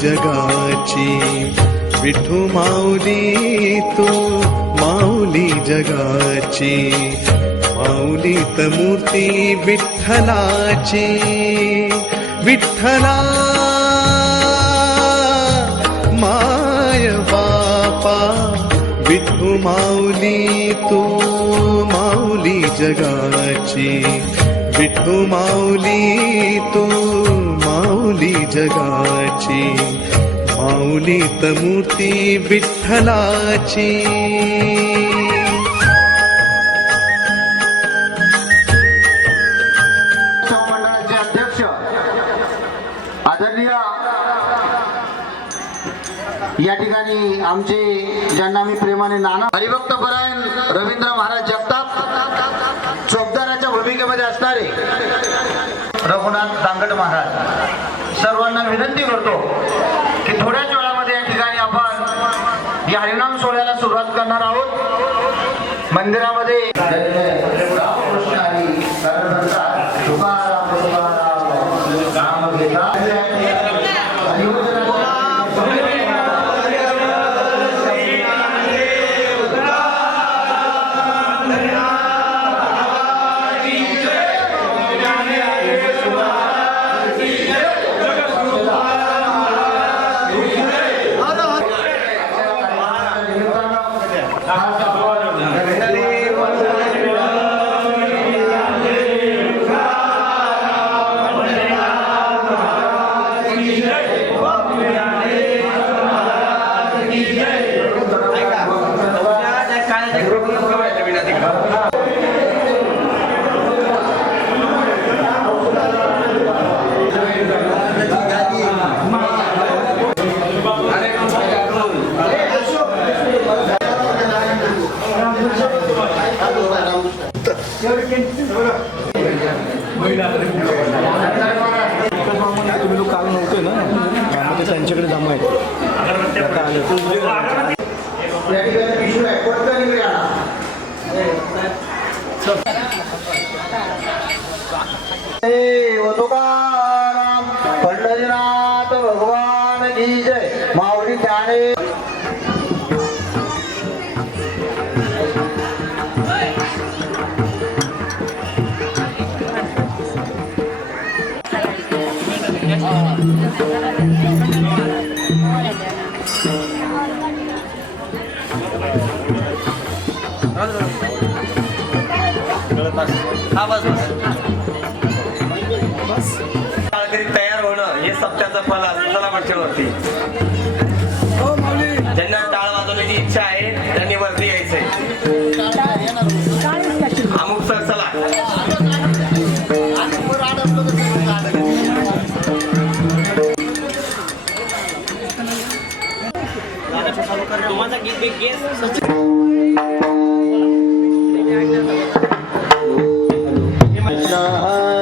जगाची, विठू माऊली तू माऊली जगाची, माऊलीत मूर्ती विठ्ठलाची, विठ्ठला माय बापा, विठू माऊली तू माऊली जगाची, विठू माऊली तू माऊली जगाची, माऊलीत मूर्ती विठ्ठलाची. मंडळाचे अध्यक्ष आदरणीय या ठिकाणी आमचे ज्यांना मी प्रेमाने नाना हरिभक्त परायण रवींद्र महाराज जगताप चोपदाराच्या भूमिकेमध्ये असणारे रघुनाथ दांगट महाराज, सर्वांना विनंती करतो की थोड्याच वेळामध्ये या ठिकाणी आपण या हरिनाम सोहळ्याला सुरुवात करणार आहोत. मंदिरामध्ये तुम्ही लोक काल नव्हते ना, त्यामुळे त्यांच्याकडे जमा आहे. पंढरीनाथ भगवान की जय. माऊली त्याने तयार होणं हे सप्त्याचं फल असतं. चला वरच्या वरती ज्यांना टाळ वाजवण्याची इच्छा आहे त्यांनी वरती यायचंय. अमुक सर चला. तुम्हाला हरे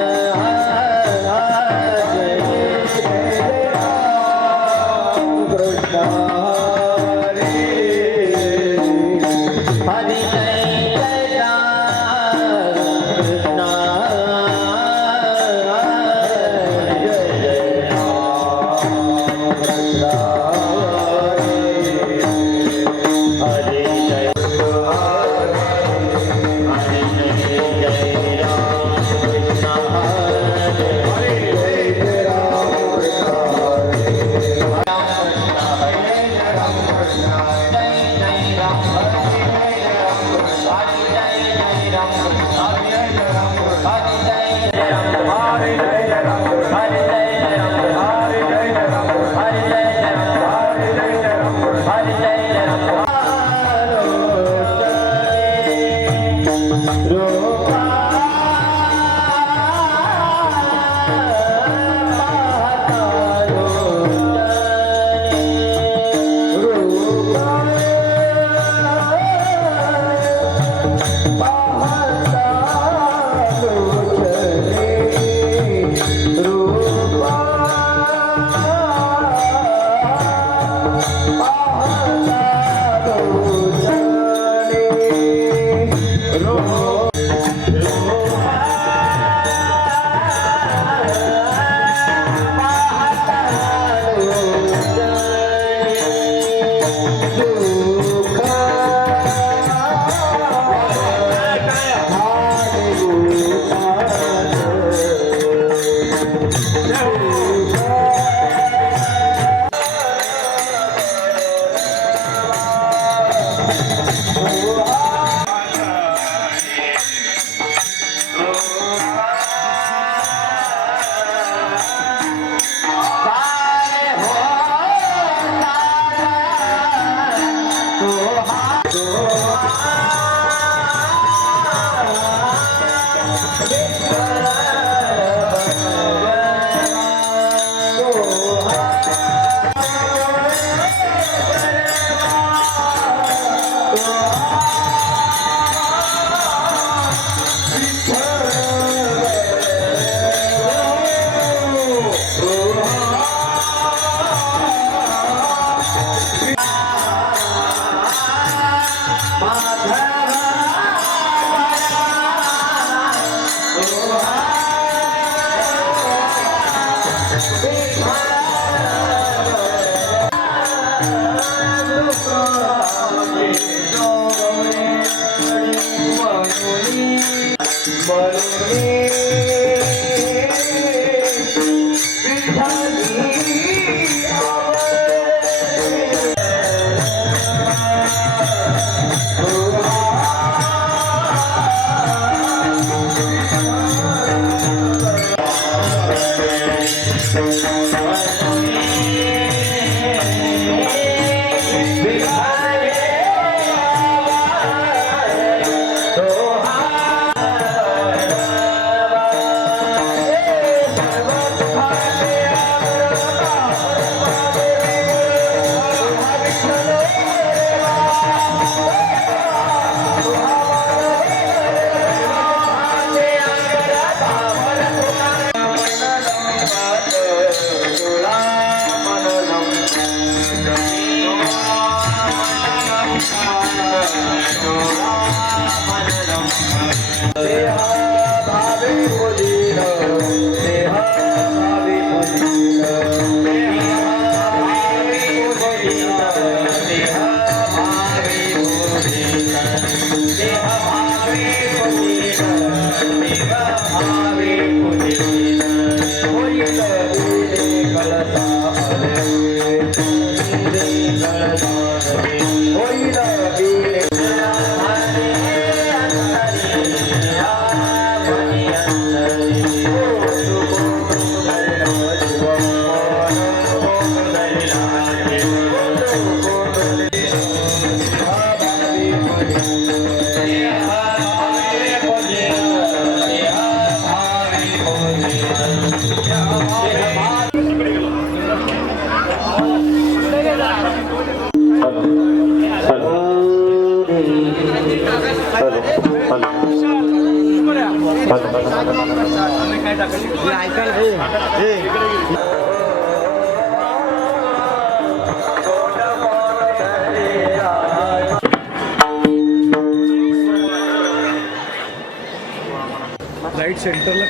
राईट सेंटरला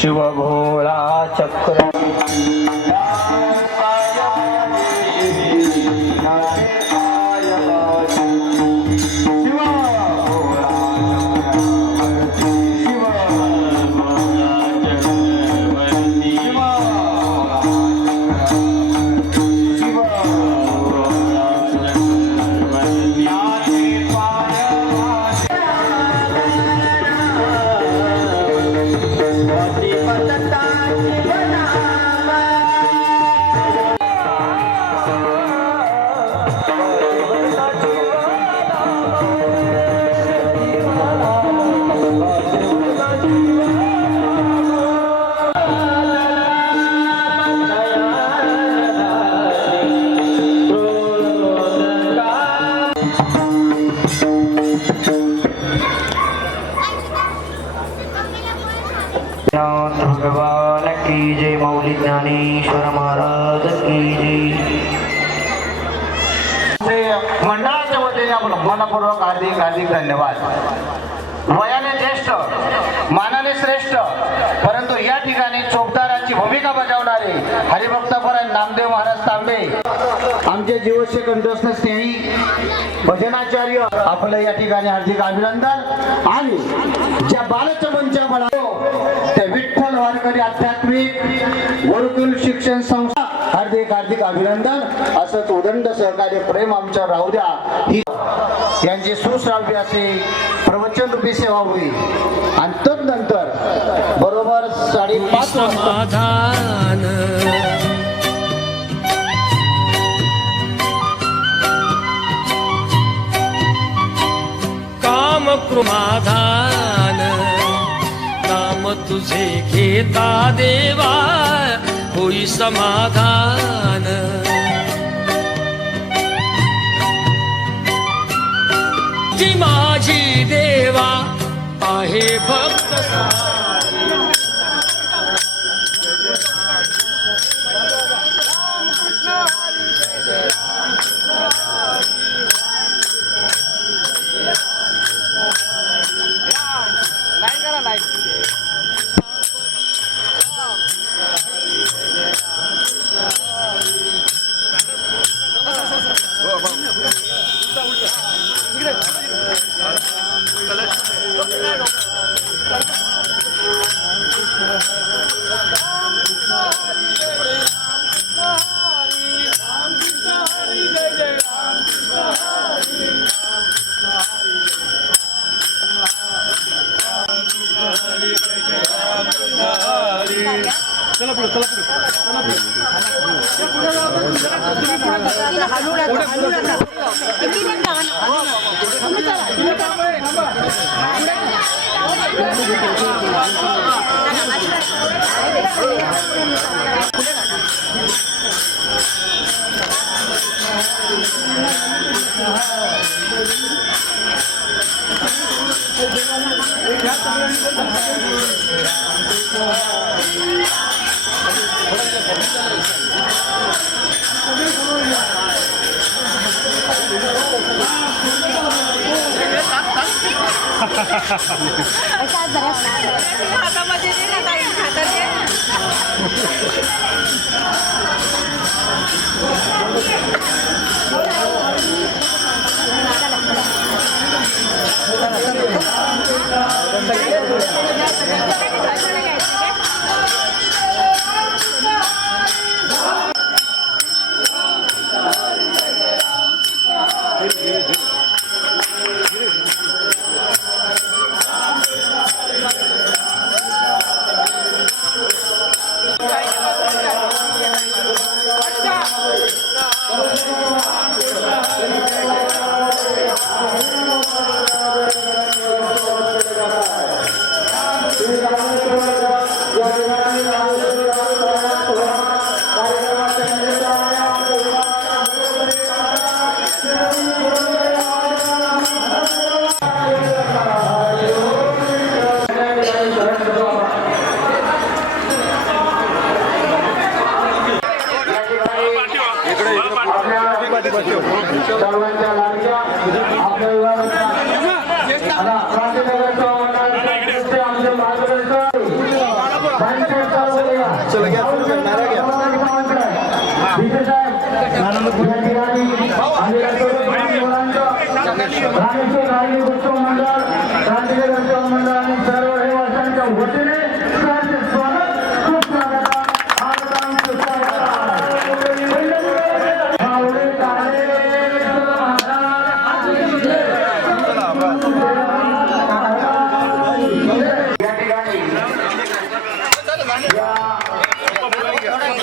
शिवभोळा चक्र भगवान की जय, मौली ज्ञानेश्वर महाराज की जय. मंडळाच्या वतीने आपण मनपूर्वक हार्दिक धन्यवाद. वयाने ज्येष्ठ, मानाने श्रेष्ठ, परंतु या ठिकाणी चोपदाराची भूमिका बजावणारे हरिभक्तपरायण नामदेव महाराज तांबे, आमचे जीवस्य कंठस्थ स्नेही भजनाचार्य, आपलं या ठिकाणी हार्दिक अभिनंदन. आणि ज्या बालचमनच्या बळा त्या विठ्ठल वारकरी आध्यात्मिक गुरुकुल शिक्षण संस्था, हार्दिक अभिनंदन. असंच उदंड सहकार्य प्रेम आमच्या राहू द्या. ही यांची सुश्राव्य असे प्रवचन रूपी सेवा होईल. आणि तदनंतर बरोबर 5:30 वाजता काम कृमाधान नाम तुझे घेता देवा होई समाधान. जी माझी देवा आहे भक्त चला घ्या सुरू कर नारा घ्या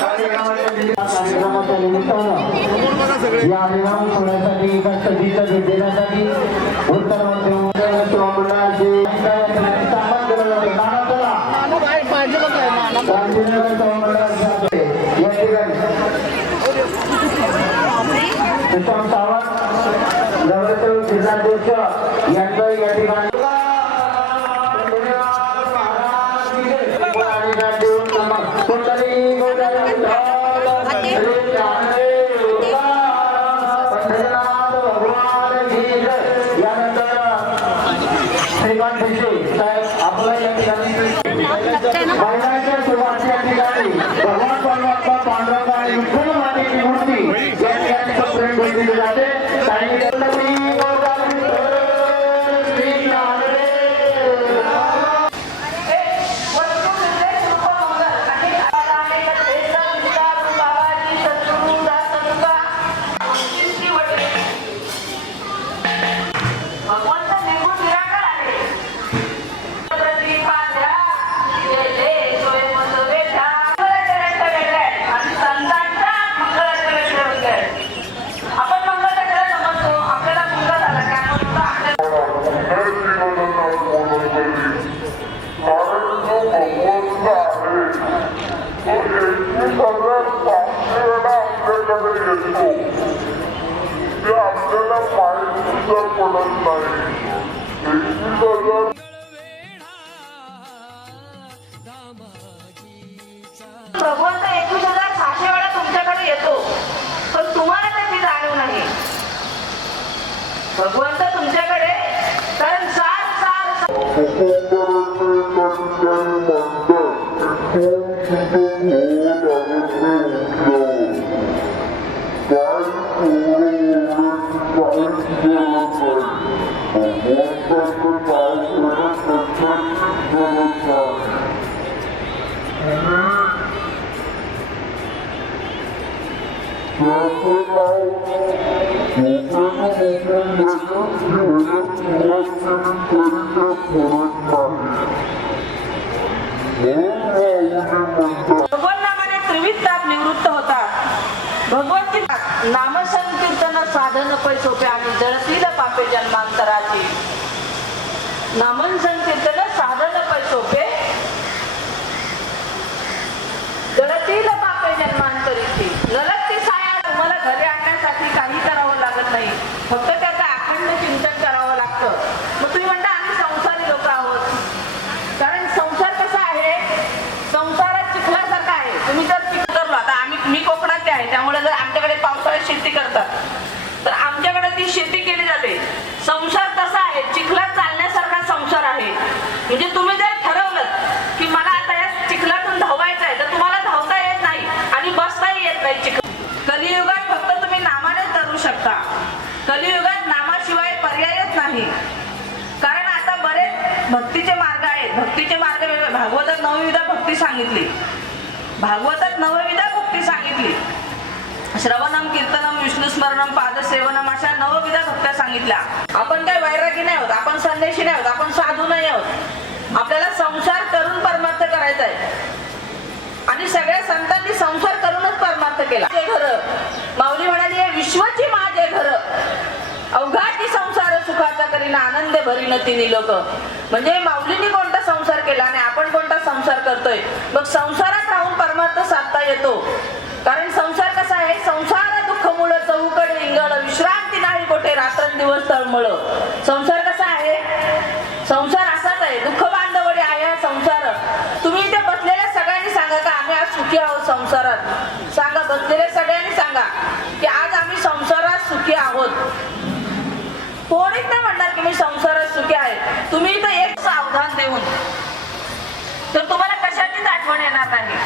कार्यक्रमाच्या निमित्तानं या निवारण सोहळ्यासाठी एका सभेच्या भेट देण्यासाठी उत्तर मध्य मंडळाचे सामान केलं जातं. या ठिकाणी सुशांत सावंत नगरसेवक जिल्हाध्यक्ष यांचं या ठिकाणी आपला या ठिकाणी महिलांच्या सुरुवात या ठिकाणी भगवान परमात्मा पांडुरंग आणि विठ्ठल मातेची मूर्ती या ठिकाणी प्रेम दिली जाते. भगवंत 21,600 वेळा तुमच्याकडे येतो पण तुम्हाला त्याची जाणीव नाही. भगवंत तुमच्याकडे कारण भगवान नामाने त्रिविध ताप निवृत्त होतात. भगवंती नामसंकीर्तन साधन पै सोपे आणि जळतील पापे जन्मांतराची. नामसंकीर्तन साधन पै सोपे जळतील पापे जन्मांतरीची. नरकची साया तुम्हाला घरी आणण्यासाठी काही करावं लागत नाही, फक्त त्याचं अखंड चिंतन करावं लागतं. मग तुम्ही म्हणता आम्ही संसारी लोक आहोत. कारण संसार कसा आहे, संसारात चिखलासारखा आहे. तुम्ही जर चिखल करलो, आता मी कोकणातले आहे त्यामुळे जर आमच्याकडे पावसाळ्यात शेती करतात तर आमच्याकडे ती शेती केली जाते. संसार तसा आहे, चिखलात चालण्यासारखा संसार आहे. म्हणजे तुम्ही जर ठरवलं की मला आता या चिखलातून धावायचं आहे तर तुम्हाला धावता येत नाही आणि बसताही येत नाही. चिखल कलियुगात फक्त तुम्ही नामानेच धरू शकता. कलियुगात नामाशिवाय पर्यायच नाही. कारण आता बरेच भक्तीचे मार्ग आहेत. भक्तीचे मार्ग वेगळे. भागवतात नवविधा भक्ती सांगितली. भागवतात नवविधा भक्ती सांगितली. श्रवणम, कीर्तनम, विष्णुस्मरणम, पादसेवनम अशा नवविधा भक्त्या सांगितल्या. आपण काय वैरागी नाही आहोत, आपण संन्यासी नाही आहोत, आपण साधू नाही आहोत. आपल्याला संसार करून परमार्थ करायचा आहे आणि सगळ्या संतांनी संसार करूनच परमार्थ केला. घर माऊली म्हणाली हे विश्वची माझे घर अवघाची संसार सुखाचा करीन आनंद भरीन तिन्ही लोक. म्हणजे माऊलींनी कोणता संसार केला आणि आपण कोणता संसार करतोय. मग संसारात राहून परमार्थ साधता येतो. कारण संसार कसा आहे, संसार दुःख मुळ चौकड इंगळ विश्रांती नाही कोठे रात्रंदिवस तळमळ. संसार कसा आहे, संसार असाच आहे, दुःख बांधवडे आहे हा संसार. तुम्ही इथे बसलेल्या सगळ्यांनी सांगा का आम्ही आज सुखी आहोत संसारात. सांगा, बसलेल्या सगळ्यांनी सांगा की आज आम्ही संसारात सुखी आहोत. कोणीच नाही म्हणणार की मी संसारात सुखी आहे. तुम्ही इथं एक सावधान देऊन तर तुम्हाला कशाचीच आठवण येणार नाही.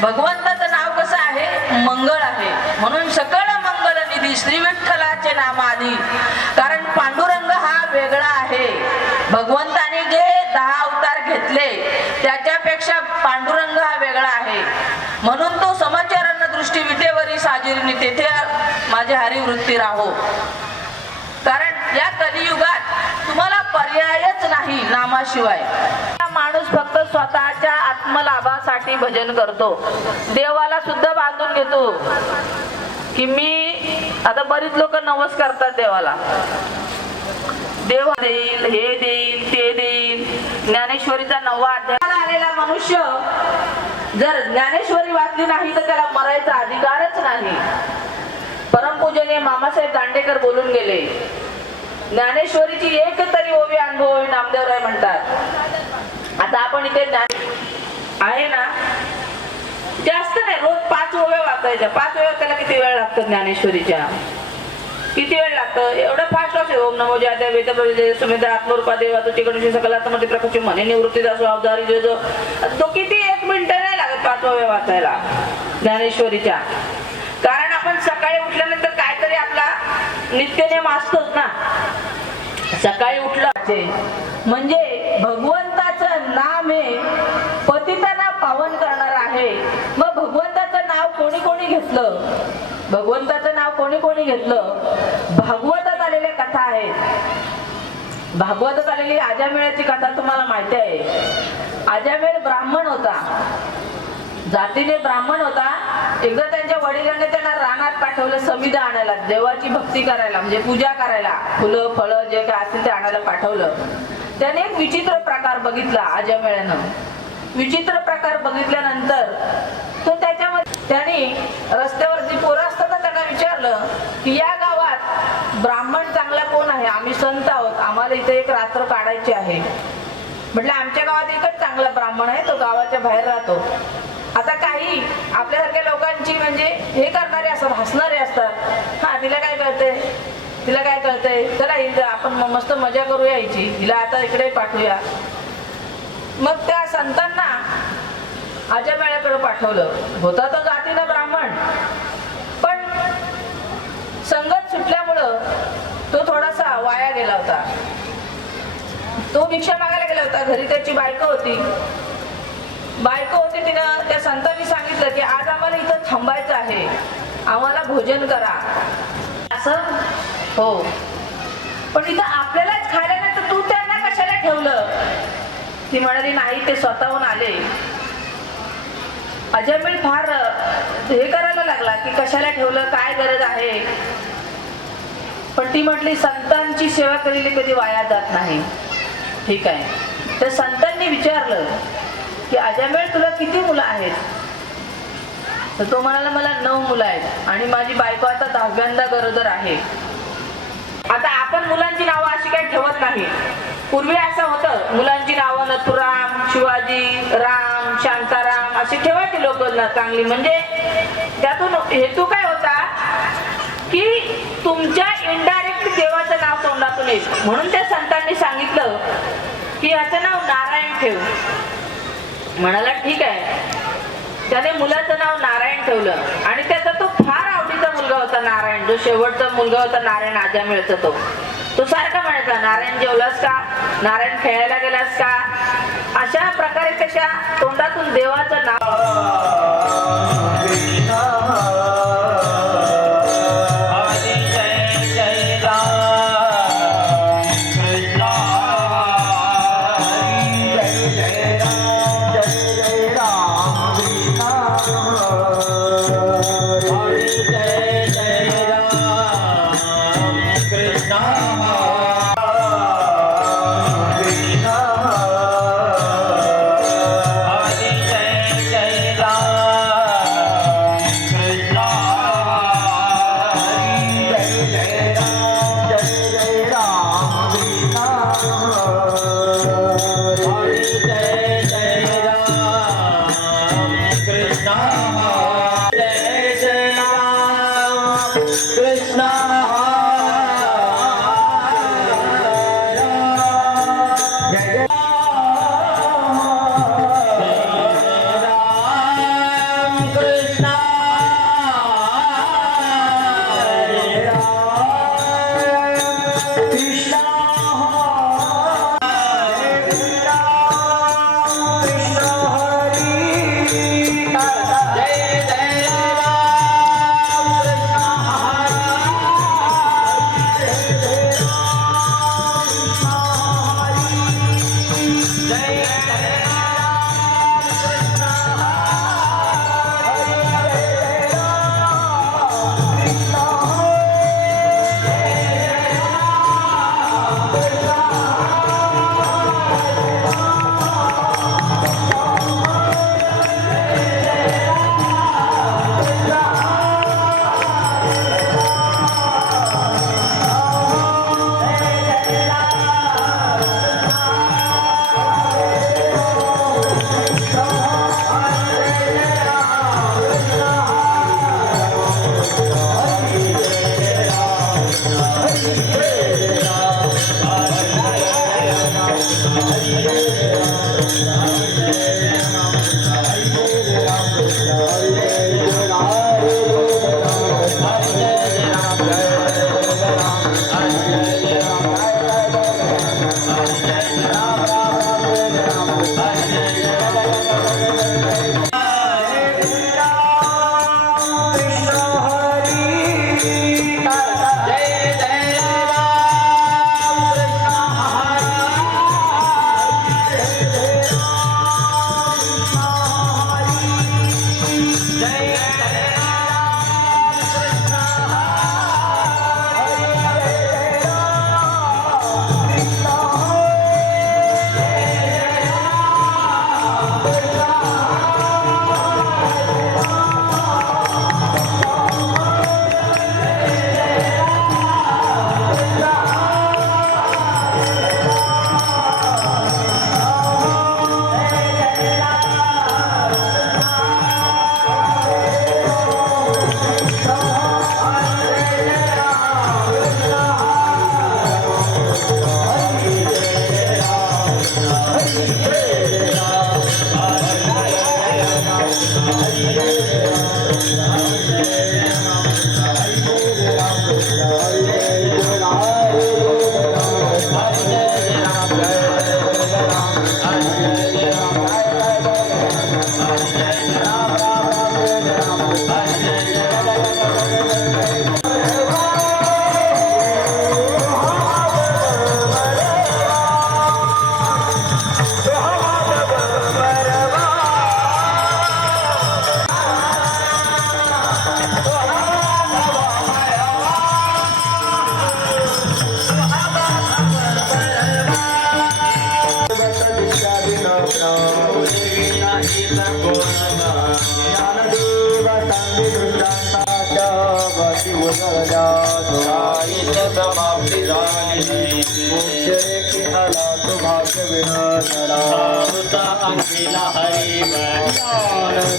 भगवंताचं नाव कसं आहे? मंगळ आहे. म्हणून सकळ मंगल निधी श्री विठ्ठलाचे नामाधी. कारण पांडुरंग हा वेगळा आहे. भगवंताने जे 10 अवतार घेतले त्याच्यापेक्षा पांडुरंग हा वेगळा आहे. म्हणून तो समचरण दृष्टी विटेवरी साजिरणी तेथे माझे हरिवृत्ती राहो. कारण या कलियुगात तुम्हाला पर्यायच नाही नामाशिवाय. माणूस फक्त स्वतःच्या आत्मलाभासाठी भजन करतो. देवाला सुद्धा बांधून घेतो की मी आता बरीच लोक नवस करतात देवाला. देव देईल, हे देईल, ते देईल. ज्ञानेश्वरीचा 9वा अध्याय आलेला मनुष्य जर ज्ञानेश्वरी वाचली नाही तर त्याला मरायचा अधिकारच नाही. परमपूजनीय मामासाहेब दांडेकर बोलून गेले, ज्ञानेश्वरीची एक तरी ओवी अनुभवावी नामदेवराय म्हणतात. आता आपण इथे ज्ञान आहे ना, जास्त नाही, रोज 5 ओव्या वाचायच्या. 5 ओव्या त्याला किती वेळ लागतो? ज्ञानेश्वरीच्या किती वेळ लागतं? एवढं फास्ट वाचते. ओम नमो जय वेद सुमेध आत्मरूपा देवा तुझी गणेश सकलात्मती प्रकाश म्हणे निवृत्ती दासो अवधारी जो तो किती 1 मिनिट नाही लागत 5 ओव्या वाचायला ज्ञानेश्वरीच्या. कारण आपण सकाळी उठल्यानंतर काहीतरी आपला नित्यनेम असतोच ना. सकाळी उठलं म्हणजे भगवंताचं नाम हे पतितांना पावन करणार आहे. मग भगवंताचं नाव कोणी कोणी घेतलं? भगवंताचं नाव कोणी कोणी घेतलं? भागवतात आलेल्या कथा आहेत. भागवतात आलेली आजामेळाची कथा तुम्हाला माहिती आहे. आजामेळ ब्राह्मण होता, जातीने ब्राह्मण होता. एकदा त्यांच्या वडिलांनी त्यांना रानात पाठवलं समिधा आणायला, देवाची भक्ती करायला, म्हणजे पूजा करायला, फुलं फळं जे काय असेल ते आणायला पाठवलं. त्याने एक विचित्र प्रकार बघितला आजामेळ्यानं. विचित्र प्रकार बघितल्यानंतर तो त्याच्यामध्ये त्याने रस्त्यावर जी पोरं असतात ना त्यांना विचारलं की या गावात ब्राह्मण चांगला कोण आहे? आम्ही संत आहोत, आम्हाला इथे एक रात्र काढायची आहे. म्हटलं आमच्या गावात एकच चांगला ब्राह्मण आहे, तो गावाच्या बाहेर राहतो. आता काही आपल्यासारख्या लोकांची म्हणजे हे करणारे असतात, हसणारे असतात. हा तिला काय कळतंय, तिला काय कळतंय, चला आपण मस्त मजा करूया हिची, हिला आता इकडे पाठवूया. मग त्या संतांना आजामेळ्याकडे पाठवलं. होता तो जातीनं ब्राह्मण, पण संगत सुटल्यामुळं तो थोडासा वाया गेला होता. तो भिक्षा मागायला गेला होता. घरी त्याची बायको होती. तिनं त्या संतांनी सांगितलं की आज आम्हाला इथं थांबायचं आहे, आम्हाला भोजन करा. असं हो, पण इथं आपल्यालाच खायला नाही तर तू त्यांना कशाला ठेवलं? ती म्हणाली नाही, ते स्वतःहून आले. अजामेळ फार हे करायला लागला की कशाला ठेवलं, काय गरज आहे. पण ती म्हटली संतांची सेवा केलेली कधी वाया जात नाही. ठीक आहे. तर संतांनी विचारलं की अजामेळ तुला किती मुलं आहेत? तर तो म्हणाला मला 9 मुलं आहेत आणि माझी बायको आता 10व्यांदा गरोदर आहे. आता आपण मुलांची नावं अशी काही ठेवत नाही. पूर्वी असं होतं, मुलांची नावं नथुराम, शिवाजी, राम, शांताराम अशी ठेवायची लोक चांगली. म्हणजे त्यातून हेतू काय होता की तुमच्या इनडायरेक्ट देवाचं नाव तोंडातून येईल. म्हणून त्या संतांनी सांगितलं की याचं नाव नारायण ठेव. म्हणाला ठीक आहे. त्याने मुलाचं नाव नारायण ठेवलं आणि त्याचा तो फार आवडीचा मुलगा होता नारायण. जो शेवटचा मुलगा होता नारायण आजामेळचा, तो सारखा म्हणायचा नारायण जेवलास का, नारायण खेळायला गेलास का. अशा प्रकारे त्याच्या तोंडातून देवाचं नाव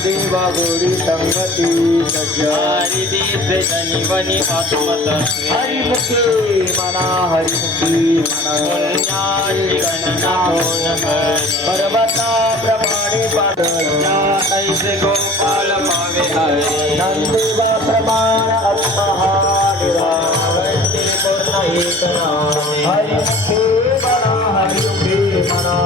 देवा गोरी संगती हरिमुखे मना हरिमुखी मना पर्वता प्रमाणे ऐसे गोपाल पावे हरे नंदेवा प्रमाण आत्महारिमुखे मना हरिमुखे मना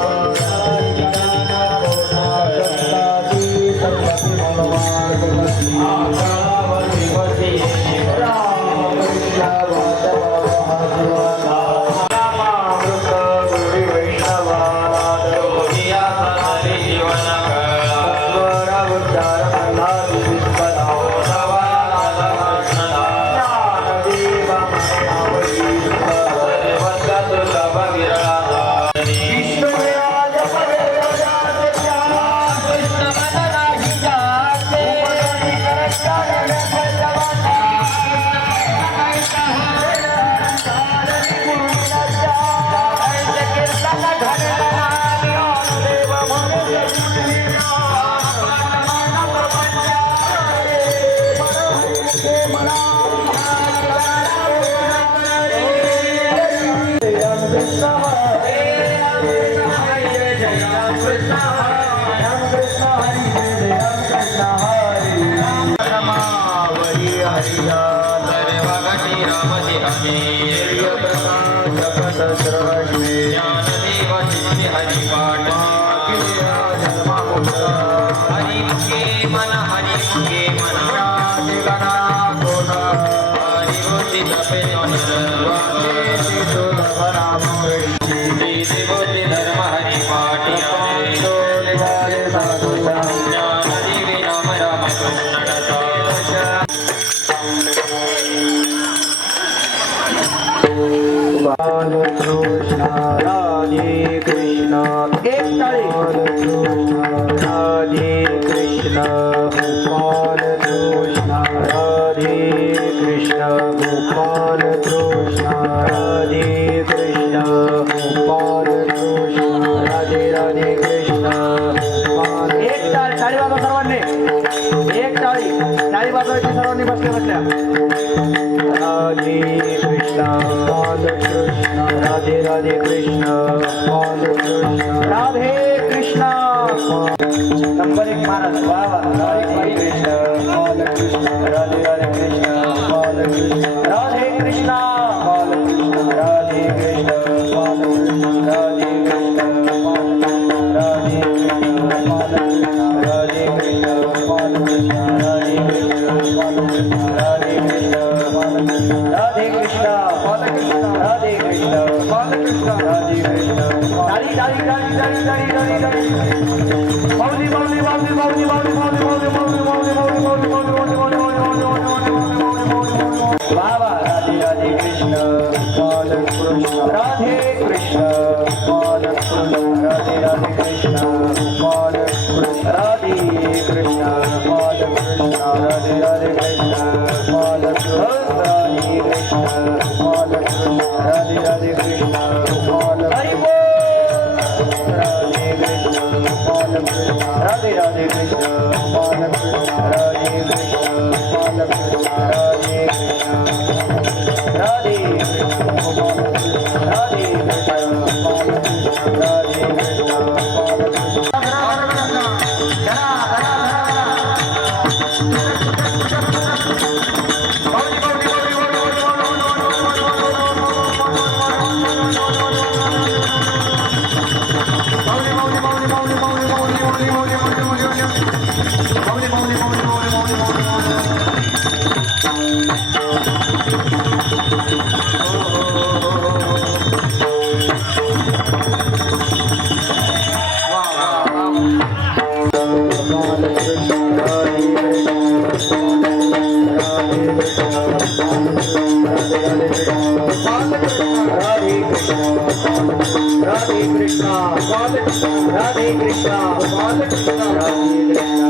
सर्वांनी बसल्या बसल्या राधे कृष्ण बालकृष्ण राधे राधे कृष्ण बालकृष्ण राधे कृष्ण नंबर 1 महाराज वा वा राधे कृष्ण बालकृष्ण राधे राधे कृष्ण बालकृष्ण राधे कृष्ण बालकृष्ण राधे कृष्ण बालकृष्ण राधे कृष्ण राधे कृष्ण बालकृष्ण राधे कृष्ण बालकृष्ण राधे राधे कृष्ण बालकृष्ण राधे कृष्ण बालकृष्ण राधे कृष्ण दारी दारी दारी दारी दारी दारी दारी माऊली माऊली माऊली माऊली माऊली माऊली माऊली माऊली माऊली माऊली माऊली माऊली माऊली बाबा राधे राधे कृष्ण बालकृष्ण राधे कृष्ण बालकृष्ण राधे राधे कृष्ण बालकृष्ण राधे कृष्ण बालकृष्ण राधे राधे कृष्ण बालकृष्ण राधे कृष्ण बालकृष्ण राधे राधे कृष्ण राधे कृष्ण बालकृष्ण राधे राधे कृष्ण बालकृष्ण राधे कृष्ण बालकृष्ण राधे कृष्ण राधे कृष्ण बालकृष्ण राधे कृष्ण बालकृष्ण राधे कृष्ण बालकृष्ण माऊली माऊली माऊली माऊली माऊली माऊली माऊली राधे कृष्णा राधे कृष्णा राधे कृष्णा राधे कृष्णा राधे कृष्णा